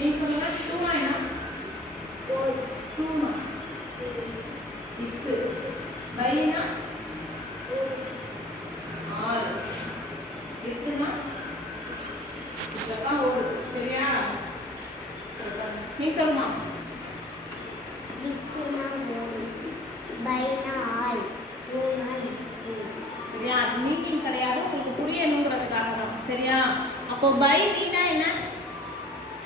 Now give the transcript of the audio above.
நீங்க சொல்லுங்க டூனா என்ன? டூனா இக்கு. பைனா ஆறு. இக்குனா இதெல்லாம் ஓடு. சரியா? நீ சொல்லுமா? இக்குனா மூணு, பைனா ஆறு, டூனா இக்கு. சரியா? மீனிங் கிடையாது, உங்களுக்கு புரியணுங்கிறதுக்காக தான். சரியா? அப்போ பை மீனா என்ன?